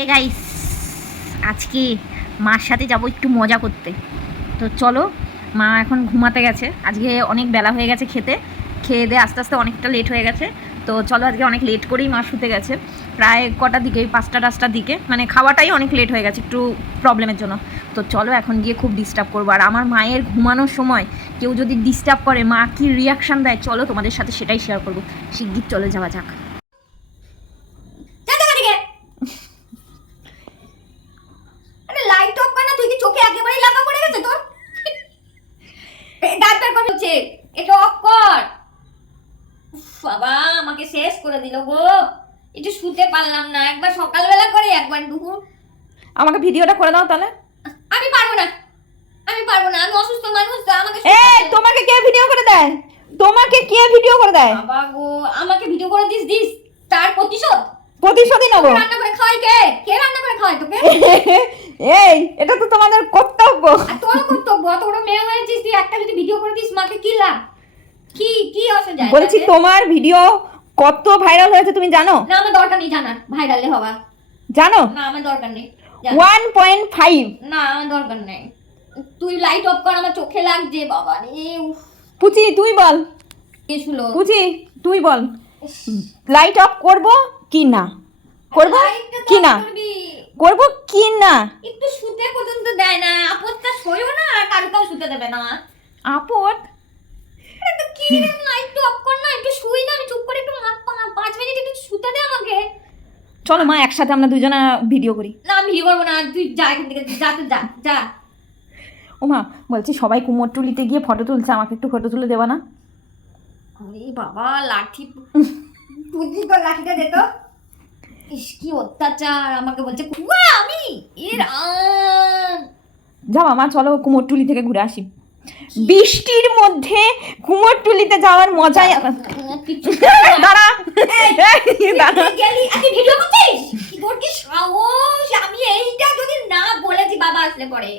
এ guys, আজকে মার সাথে যাব একটু মজা করতে। তো চলো, মা এখন ঘুমাতে গেছে। আজকে অনেক বেলা হয়ে গেছে, খেয়ে দিয়ে আস্তে আস্তে অনেকটা লেট হয়ে গেছে। তো চলো, আজকে অনেক লেট করেই মা শুতে গেছে, প্রায় কটার দিকে, 5টা-10টার দিকে, মানে খাওয়াটাই অনেক লেট হয়ে গেছে একটু প্রবলেমের জন্য। তো চলো, এখন গিয়ে খুব ডিস্টার্ব করবো। আর আমার মায়ের ঘুমানোর সময় কেউ যদি ডিস্টার্ব করে, মা কী রিয়াকশান দেয়, চলো তোমাদের সাথে সেটাই শেয়ার করবো। শিগগির চলে যাওয়া যাক। লাইট অফ কর না, তুই কি চোখে একেবারে লাগা পড়ে গেছে তোর? ডাক্তার কর হচ্ছে, এটা অফ কর। বাবা আমাকে শেষ করে দিল গো, একটু শুতে পারলাম না। একবার সকালবেলা করে, একবার দুপুর। আমাকে ভিডিওটা করে দাও তাহলে। আমি পারবো না, আমি পারবো না, আমি অসুস্থ মানুষ। আমাকে তোমাকে কে ভিডিও করে দেয়? তোমাকে কে ভিডিও করে দেয়? বাবা গো, আমাকে ভিডিও করে দিস তার প্রতিশোধই নেবো। রান্না করে খাওয়াই কে? কে রান্না করে খাওয়াই তোকে? এই, এটা তো তোমাদের কর্তব্য। আর তোর কর্তব্য। অত বড় মেয়ে হয়েছিস, তুই একটা যদি ভিডিও করে দিস মাকে, কি লাভ? কি অসুবিধা? বলছি, তোমার ভিডিও কত ভাইরাল হয়েছে তুমি জানো? না, আমার দরকার নেই জানার ভাইরালে হওয়া। জানো? না, আমার দরকার নেই। 1.5। না, আমার দরকার নেই। তুই লাইট অফ কর, আমার চোখে লাগছে বাবা রে। পুচি তুই বল। কে শুলো? পুচি তুই বল, লাইট অফ করব কি না? করব কি না? করব কি না? একটু শুতে পর্যন্ত দেয় না। আপদটা সইও না, আর কারুকেও শুতে দেবে না। আপদ? এটা কি রে? লাইট অফ কর না, একটু শুই না। আমি চুপ করে একটু 5 মিনিট একটু শুতে দে আমাকে। চলো মা, একসাথে আমরা দুজনা ভিডিও করি। না, আমি ভিডিও করবো না। তুই যা এখান থেকে, যা, তুই যা যা। ও মা, বলছি সবাই কুমোরটুলিতে গিয়ে ফটো তুলছে, আমাকে একটু ফটো তুলে দেবা না? আরে বাবা, লাঠি বুঝি তো, লাঠিটা দে তো। ইস, কি অত্যাচার! আমাকে বলছে আমি যাও মা, চলো কুমোরটুলি থেকে ঘুরে আসি। বৃষ্টির মধ্যে কুমোরটুলিতে যাওয়ার মজাই আলাদা। দাঁড়া, ভিডিও করছিস? তোর কি সাহস? আমি এইটা যদি না বলেছি বাবা আসলে পরে,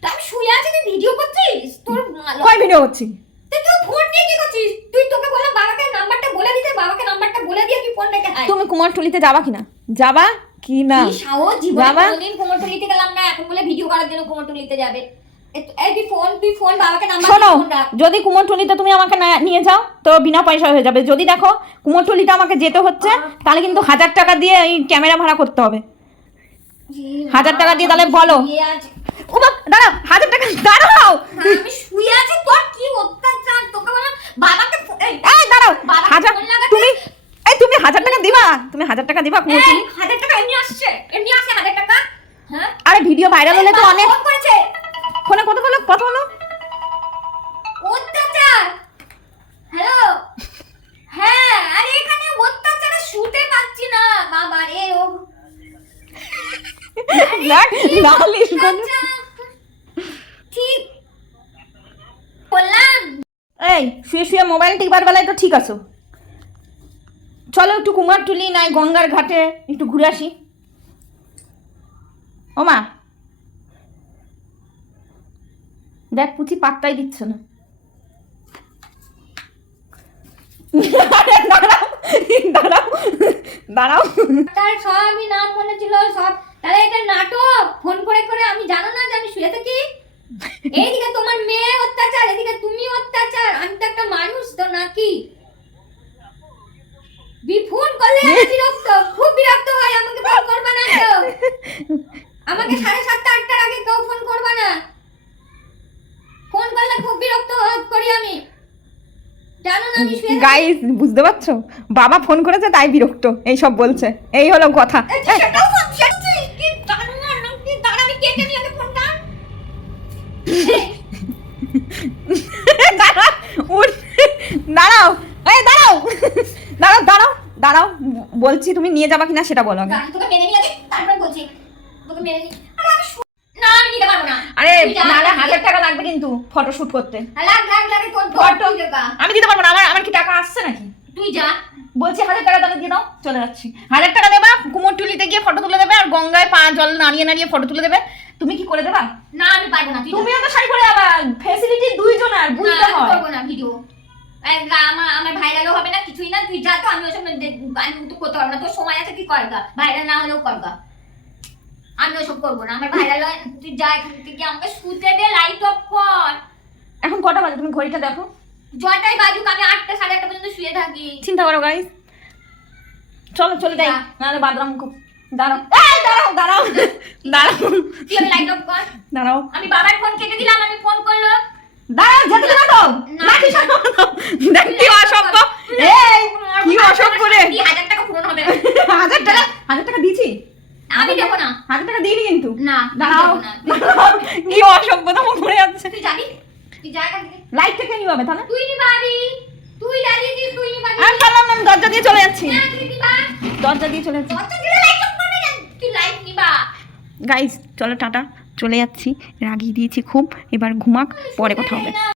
তা আমি শুয়ে আছি, তুই ভিডিও করছিস? তোর কয় ভিডিও করছি? তুই ফোন নিয়ে কি করছিস? তোকে বললাম বাবাকে নাম্বারটা বলে দিতে, বাবাকে নাম্বারটা বলে দিয়ে তুই ফোন রেখে আয়। তুমি কুমোরটুলিতে যাবা কিনা? যাবা কি না? কি সাহস! জীবনে কোনোদিন কুমোরটুলিতে গেলাম না, এখন বলে ভিডিও করার জন্য কুমোরটুলিতে যাবে। এই তুই ফোন বাবাকে নাম্বার শোনো, ফোন রাখ। যদি কুমোরটুলিতে তুমি আমাকে নিয়ে যাও তো বিনা পয়সা হয়ে যাবে। যদি দেখো কুমোরটুলিতে আমাকে যেতে হচ্ছে, তাহলে কিন্তু 1000 টাকা দিয়ে এই ক্যামেরা ভাড়া করতে হবে। 1000 টাকা দিয়ে তাহলে বলো। ও বাবা, দাঁড়াও, 1000 টাকা। দাঁড়াও, আমি শুয়ে আছি, তোর কি অত্যাচার! তোকে বললাম বাবাকে এই দাঁড়াও। তুমি 1000 টাকা দিবা? তুমি 1000 টাকা দিবা কুমোরটুলি? 1000 টাকা এমনি আসছে 1000 টাকা। হ্যাঁ, আরে ভিডিও ভাইরাল হলে তো অনেক। ফোন করেছে। ফোনে কথা বলো। অত্যাচার। হ্যালো, হ্যাঁ, আরে এখানে অত্যাচার, শুতে পাচ্ছি না বাবা রে। ও ঠিক বললাম। এই শুয়ে শুয়ে মোবাইল টিপার বেলায় তো ঠিক আছো। চলো একটু কুমারটুলি নাই গঙ্গার ঘাটে একটু ঘুরে আসি। ও মা, দেখ পুচি পাত্তাই দিচ্ছে না। দাঁড়াও। তার সবই নাম মনে ছিল সব। তাহলে এটা নাটক। ফোন করে করে আমি জানো না যে আমি শুয়ে থাকি? এইদিকে তোমার মেয়ে অত্যাচার, এদিকে তুমি অত্যাচার। আমি তো একটা মানুষ তো নাকি? ফোন করলে আমি খুব বিরক্ত হয়। আমাকে ফোন করবা না তো। আমাকে 7:30-8টার আগে কেউ ফোন করবা না। ফোন করলে খুব বিরক্ত করি আমি, জানো না? আমি শুয়ে গাইস, বুঝতে পারছো? বাবা ফোন করেছে তাই বিরক্ত, এই সব বলছে। এই হলো কথা। দাঁড়াও, এই দাঁড়াও, দাঁড়াও, বলছি তুমি নিয়ে যাবা কিনা সেটা বলো আগে। আরে নাহলে 1000 টাকা লাগবে কিন্তু ফটো শুট করতে। আমি দিতে পারবো না, আমার কি টাকা আসছে নাকি? তুই যা, বলছি 1000 টাকা তাহলে দিয়ে দাও, চলে যাচ্ছি। 1000 টাকা দেবা, কুমোরটুলিতে গিয়ে ফটো তুলে দেবে, আর গঙ্গায় পা জল নাড়িয়ে ফটো তুলে দেবে। তুমি কি করে দেবা? না আমি পারবো না। তুমিও তো শাড়ি পরে যাবা, ফ্যাসিলিটি দুইজন, আর বুঝতে আমি হয়। করবো না ভিডিও। আমার ভাইরালও হবে না, কিছুই না। তুই যা তো, আমি ওসব আমি তো করতে পারবো না। তোর সময় আছে, তুই করগা, ভাইরাল না হলেও করগা। আমি ওসব করবো না, আমার ভাইরাল হয়। তুই যা এখান থেকে, আমাকে শুতে দে, লাইট অফ কর। এখন কটা বাজে তুমি ঘড়িটা দেখো। জয়টাই বাজুক, আমি 8টা 8:30 পর্যন্ত শুয়ে থাকি। চিন্তা করো গাইস, চলো চলে যাই, যা। নাহলে বাদরাম খুব। দাঁড়াও, এই দাঁড়াও দাঁড়াও দাঁড়াও তুই আমি লাইট অফ কর। দাঁড়াও আমি বাবার ফোন কেটে দিলাম, আমি ফোন করলো। দাঁড়াও, যেতে দেবে তো? না। লাঠি সামনে নাও। দেখ কি অসভ্য, এই কি অসভ্য রে। 1000 টাকা পূরণ হবে। 1000 টাকা দিয়েছি, আমি দেবো না। 1000 টাকা দিইনি কিন্তু। না, আমি দাঁড়াও, দেবো না। দাঁড়াও, কি অসভ্যতা মনে করে যাচ্ছে। তুই যাবি, তুই যা এখান থেকে। লাইটটা কে নিবে তাহলে? তুই নিবাবি, তুই দাঁড়িয়েছিস, তুই নিবাবি। আমি পারলাম না, আমি দরজা দিয়ে চলে যাচ্ছি, না, তুই নিবা। দরজা দিয়ে চলে যাচ্ছি। দরজা দিলে লাইট অফ করবি না, তুই লাইট নিবা। গাইস চলো টাটা, চলে যাচ্ছি, রাগিয়ে দিয়েছি খুব, এবার ঘুমাক, পরে কথা হবে।